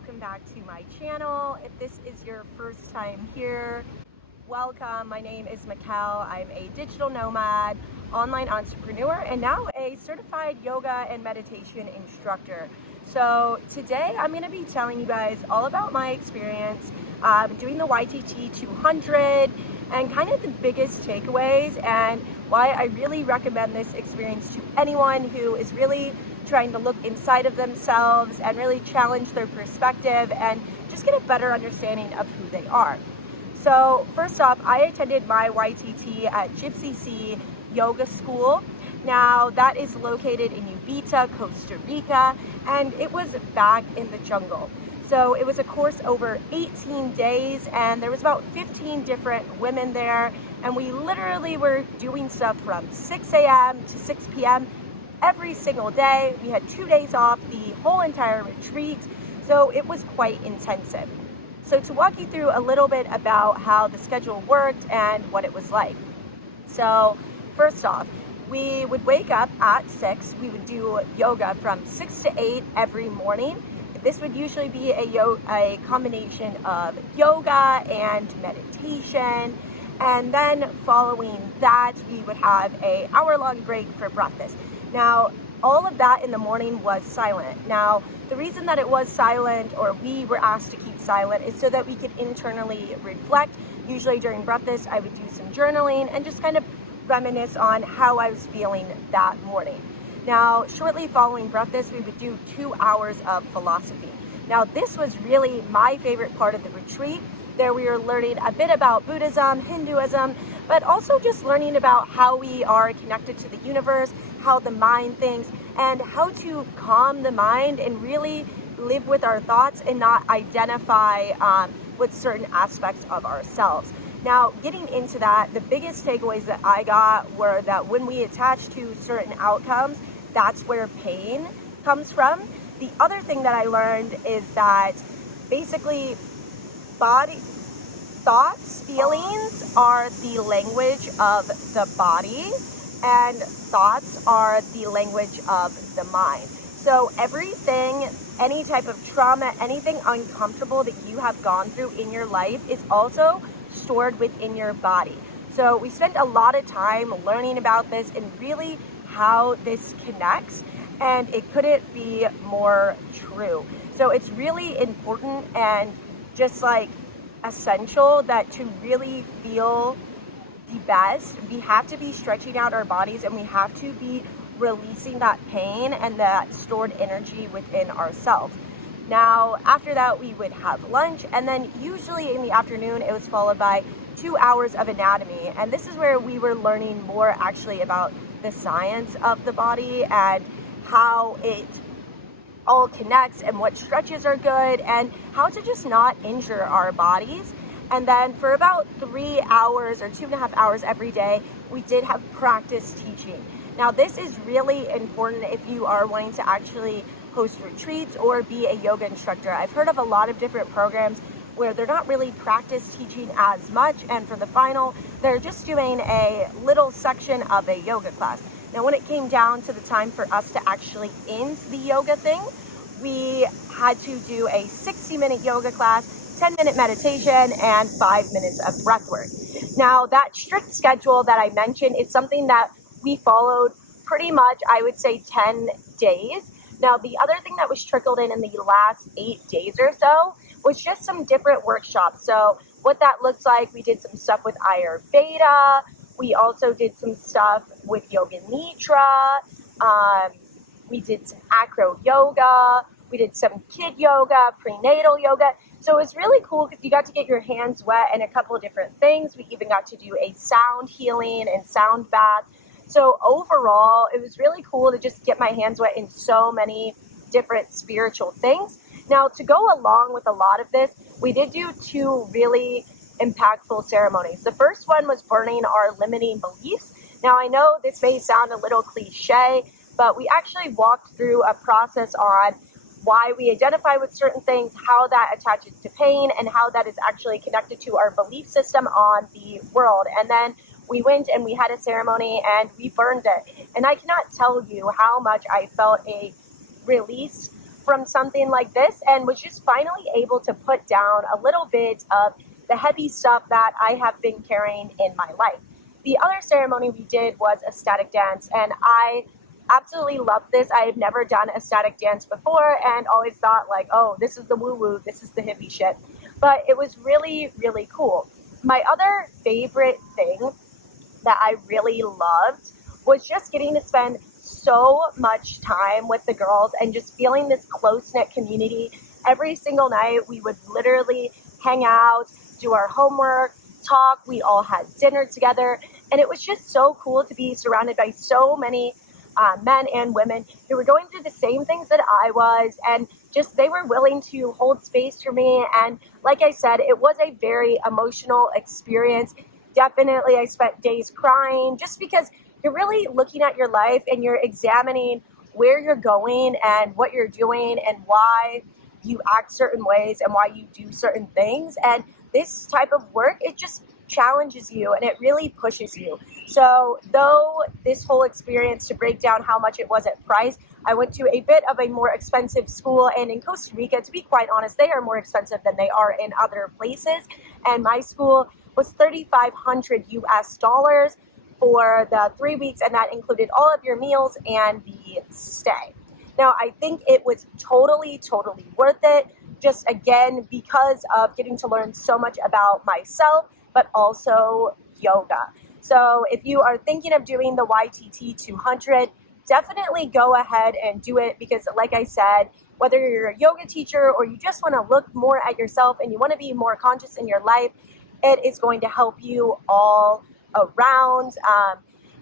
welcome back to my channel. If this is your first time here, welcome. My name is Mickelle. I'm a digital nomad, online entrepreneur, and now a certified yoga and meditation instructor. So today I'm going to be telling you guys all about my experience doing the YTT 200 and kind of the biggest takeaways and why I really recommend this experience to anyone who is really trying to look inside of themselves and really challenge their perspective and just get a better understanding of who they are. So first off, I attended my YTT at Gypsy Sea Yoga School. Now that is located in Uvita, Costa Rica, and it was back in the jungle. So it was a course over 18 days and there was about 15 different women there, and we literally were doing stuff from 6 a.m. to 6 p.m. every single day. We had 2 days off the whole entire retreat, so it was quite intensive. So to walk you through a little bit about how the schedule worked and what it was like. So first off, we would wake up at 6. We would do yoga from 6 to 8 every morning. This would usually be a combination of yoga and meditation. And then following that, we would have an hour-long break for breakfast. Now, all of that in the morning was silent. Now, the reason that it was silent, or we were asked to keep silent, is so that we could internally reflect. Usually during breakfast, I would do some journaling and just kind of reminisce on how I was feeling that morning. Now, shortly following breakfast, we would do 2 hours of philosophy. Now, this was really my favorite part of the retreat. There we were learning a bit about Buddhism, Hinduism, but also just learning about how we are connected to the universe, how the mind thinks, and how to calm the mind and really live with our thoughts and not identify with certain aspects of ourselves. Now, getting into that, the biggest takeaways that I got were that when we attach to certain outcomes, that's where pain comes from. The other thing that I learned is that basically thoughts, feelings are the language of the body, and thoughts are the language of the mind. So everything, any type of trauma, anything uncomfortable that you have gone through in your life is also stored within your body. So we spent a lot of time learning about this and really how this connects, and it couldn't be more true. So it's really important and just like essential that to really feel the best, we have to be stretching out our bodies and we have to be releasing that pain and that stored energy within ourselves. Now, after that, we would have lunch, and then usually in the afternoon, it was followed by 2 hours of anatomy. And this is where we were learning more actually about the science of the body and how it all connects and what stretches are good and how to just not injure our bodies. And then for about 3 hours or 2.5 hours every day, we did have practice teaching. Now, this is really important if you are wanting to actually host retreats or be a yoga instructor. I've heard of a lot of different programs where they're not really practice teaching as much, and for the final, they're just doing a little section of a yoga class. Now, when it came down to the time for us to actually end the yoga thing, we had to do a 60-minute yoga class, 10-minute meditation, and 5 minutes of breath work. Now, that strict schedule that I mentioned is something that we followed pretty much, I would say, 10 days. Now, the other thing that was trickled in the last 8 days or so was just some different workshops. So what that looks like, we did some stuff with Ayurveda. We also did some stuff with Yoga Nidra. We did some acro yoga. We did some kid yoga, prenatal yoga. So it was really cool because you got to get your hands wet in a couple of different things. We even got to do a sound healing and sound bath. So overall, it was really cool to just get my hands wet in so many different spiritual things. Now, to go along with a lot of this, we did do 2 really impactful ceremonies. The first one was burning our limiting beliefs. Now, I know this may sound a little cliche, but we actually walked through a process on why we identify with certain things, how that attaches to pain, and how that is actually connected to our belief system on the world. And then we went and we had a ceremony and we burned it. And I cannot tell you how much I felt a release from something like this and was just finally able to put down a little bit of the heavy stuff that I have been carrying in my life. The other ceremony we did was a static dance, and I absolutely loved this. I have never done a static dance before and always thought like, oh, this is the woo-woo, this is the hippie shit. But it was really, really cool. My other favorite thing that I really loved was just getting to spend so much time with the girls and just feeling this close-knit community. Every single night we would literally hang out, do our homework, talk. We all had dinner together, and it was just so cool to be surrounded by so many men and women who were going through the same things that I was, and just they were willing to hold space for me. And like I said, it was a very emotional experience. Definitely, I spent days crying just because you're really looking at your life and you're examining where you're going and what you're doing and why you act certain ways and why you do certain things. And this type of work, it just challenges you and it really pushes you. So though this whole experience, to break down how much it was at price, I went to a bit of a more expensive school, and in Costa Rica, to be quite honest, they are more expensive than they are in other places. And my school was $3,500 US for the 3 weeks, and that included all of your meals and the stay. Now, I think it was totally, totally worth it, just again, because of getting to learn so much about myself, but also yoga. So if you are thinking of doing the YTT 200, definitely go ahead and do it, because like I said, whether you're a yoga teacher or you just want to look more at yourself and you want to be more conscious in your life, it is going to help you all around.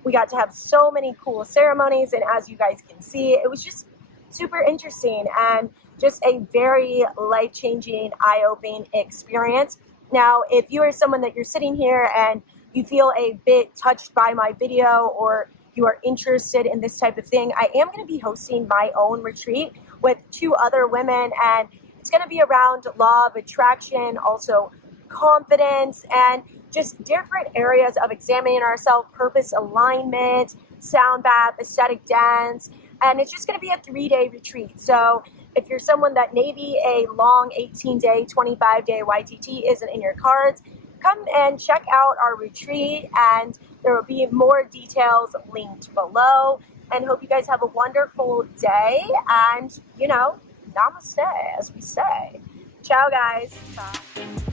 We got to have so many cool ceremonies, and as you guys can see, it was just super interesting and just a very life-changing, eye-opening experience. Now, if you are someone that you're sitting here and you feel a bit touched by my video, or you are interested in this type of thing, I am going to be hosting my own retreat with 2 other women, and it's going to be around law of attraction, also confidence, and just different areas of examining ourselves, purpose alignment, sound bath, ecstatic dance, and it's just going to be a 3-day retreat. So if you're someone that maybe a long 18-day, 25-day YTT isn't in your cards, come and check out our retreat, and there will be more details linked below. And hope you guys have a wonderful day, and, namaste, as we say. Ciao, guys. Bye.